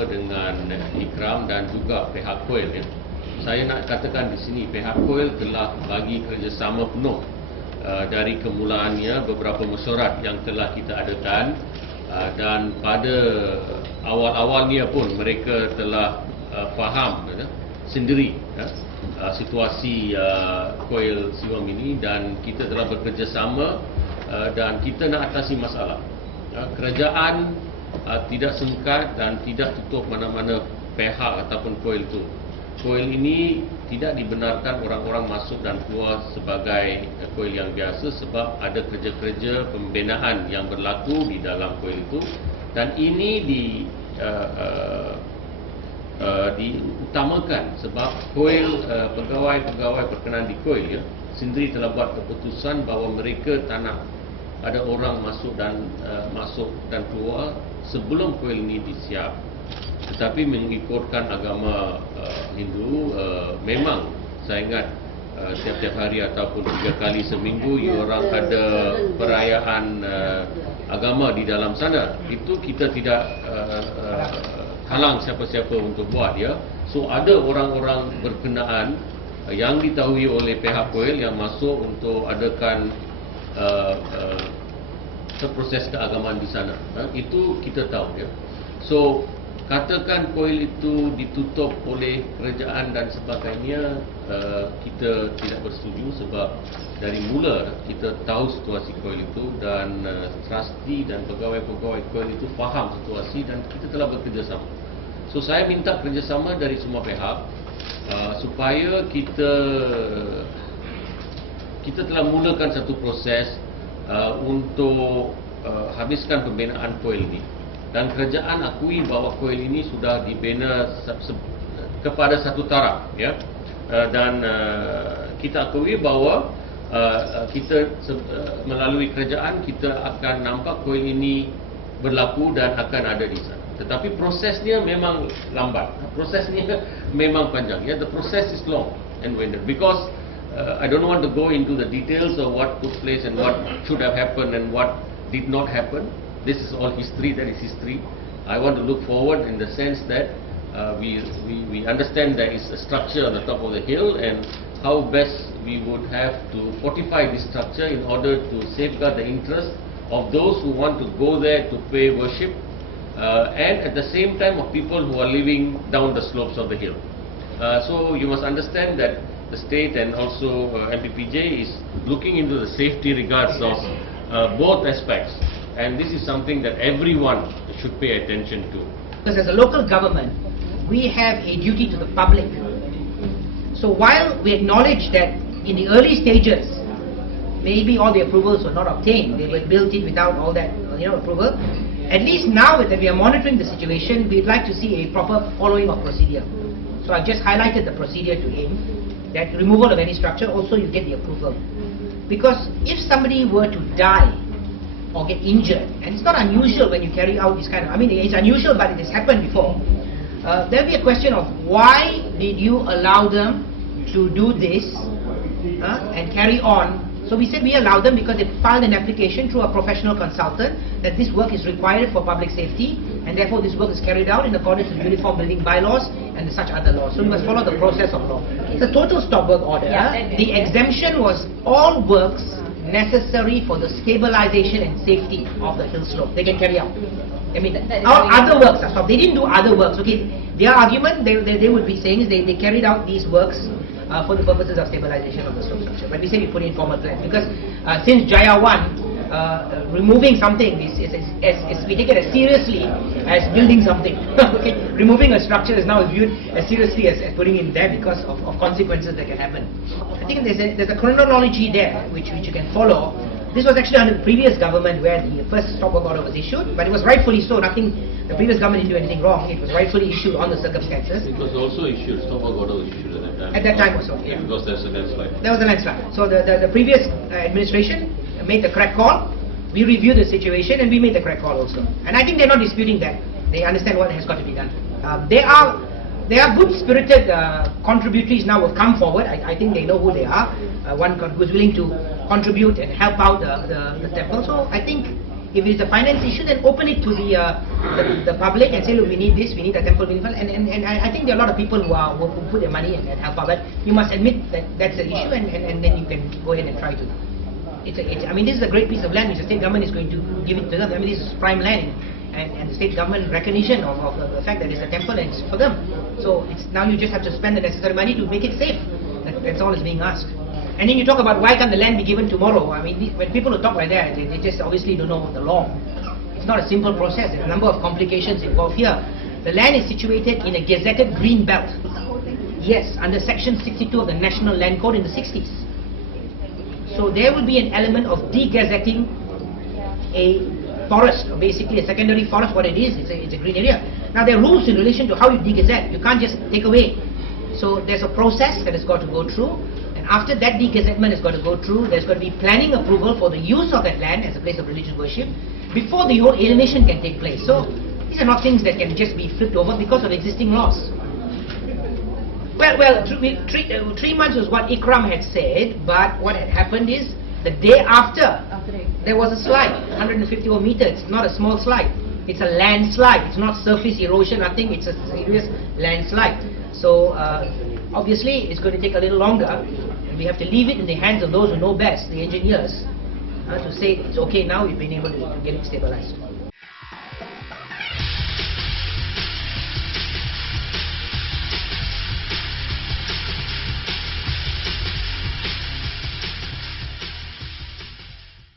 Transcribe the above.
bersama dengan Ikram dan juga pihak Kuil. Saya nak katakan di sini pihak Kuil telah bagi kerjasama penuh dari kemulaannya beberapa mesyuarat yang telah kita adakan, dan pada awal-awalnya pun mereka telah faham sendiri situasi Kuil Siwam ini, dan kita telah bekerjasama dan kita nak atasi masalah. Kerajaan tidak sengkat dan tidak tutup mana-mana pihak ataupun kuil itu. Kuil ini tidak dibenarkan orang-orang masuk dan keluar sebagai kuil yang biasa, sebab ada kerja-kerja pembinaan yang berlaku di dalam kuil itu, dan ini diutamakan sebab kuil, pegawai-pegawai berkenaan di kuil sendiri telah buat keputusan bahawa mereka tak nak ada orang masuk dan keluar sebelum kuil ini disiap. Tetapi mengikutkan agama Hindu, memang saya ingat tiap-tiap hari ataupun 3 kali seminggu orang ada perayaan agama di dalam sana. Itu kita tidak halang siapa-siapa untuk buat So ada orang-orang berkenaan yang ditahui oleh pihak kuil yang masuk untuk adakan proses keagamaan di sana. Itu kita tahu So katakan kuil itu ditutup oleh kerajaan dan sebagainya, kita tidak bersetuju, sebab dari mula kita tahu situasi kuil itu, dan trustee dan pegawai-pegawai kuil itu faham situasi, dan kita telah bekerjasama. So saya minta kerjasama dari semua pihak supaya kita telah mulakan satu proses untuk habiskan pembinaan kuil ini, dan kerajaan akui bahawa kuil ini sudah dibina kepada satu taraf dan kita akui bahawa kita melalui kerajaan kita akan nampak kuil ini berlaku dan akan ada di sana. Tetapi prosesnya memang lambat, prosesnya memang panjang. The process is long and winded, because I don't want to go into the details of what took place and what should have happened and what did not happen. This is all history, that is history. I want to look forward in the sense that we understand there is a structure on the top of the hill, and how best we would have to fortify this structure in order to safeguard the interest of those who want to go there to pay worship, and at the same time of people who are living down the slopes of the hill. So you must understand that the state and also MPPJ is looking into the safety regards of both aspects, and this is something that everyone should pay attention to. Because as a local government, we have a duty to the public. So while we acknowledge that in the early stages, maybe all the approvals were not obtained, they were built in without all that approval, at least now that we are monitoring the situation, we'd like to see a proper following of procedure. So I've just highlighted the procedure to him, that removal of any structure, also you get the approval. Because if somebody were to die or get injured, and it's not unusual when you carry out this kind of, it's unusual, but it has happened before, there'll be a question of why did you allow them to do this and carry on. So we said we allow them because they filed an application through a professional consultant that this work is required for public safety, and therefore this work is carried out in accordance with Uniform Building Bylaws and such other laws. So we must follow the process of law. It's a total stop work order. The exemption was all works necessary for the stabilization and safety of the hill slope. They can carry out. All other works are stopped. They didn't do other works. Okay, their argument they would be saying is they carried out these works for the purposes of stabilization of the slope structure. But we say we put in formal plan, because since Jaya 1, removing something is we take it as seriously as building something. Okay, removing a structure is now viewed as seriously as putting it there because of consequences that can happen. I think there's a chronology there which you can follow. This was actually under the previous government where the first stop work order was issued, but it was rightfully so. The previous government didn't do anything wrong. It was rightfully issued on the circumstances. It was also issued, stop work order was issued at that time. At that time also, yeah. Because there's a landslide. There was a landslide. So the previous administration made the correct call. We reviewed the situation and we made the correct call also. And I think they're not disputing that. They understand what has got to be done. There are good-spirited contributories now who have come forward. I think they know who they are. One who's willing to contribute and help out the temple. So I think If it's a finance issue, then open it to the public and say, look, we need this, we need a temple renewal. And I think there are a lot of people who put their money and help out. But you must admit that that's an issue, and then you can go ahead and try to. I mean, this is a great piece of land which the state government is going to give it to them. I mean, this is prime land, and the state government recognition of the fact that it's a temple and it's for them. So now you just have to spend the necessary money to make it safe. That's all is being asked. And then you talk about why can't the land be given tomorrow? I mean, when people talk like that, they just obviously don't know the law. It's not a simple process. There are a number of complications involved here. The land is situated in a gazetted green belt. Yes, under section 62 of the National Land Code in the 60s. So there will be an element of de-gazetting a forest, or basically a secondary forest. What it is, it's a green area. Now there are rules in relation to how you de-gazette. You can't just take away. So there's a process that has got to go through. After that degazettement has got to go through, there's got to be planning approval for the use of that land as a place of religious worship before the whole alienation can take place. So these are not things that can just be flipped over because of existing laws. Well, 3 months was what Ikram had said, but what had happened is the day after there was a slide, 154 meters. It's not a small slide. It's a landslide. It's not surface erosion, nothing. It's a serious landslide. So obviously it's going to take a little longer. We have to leave it in the hands of those who know best, the engineers, to say it's okay now, we've been able to get it stabilized.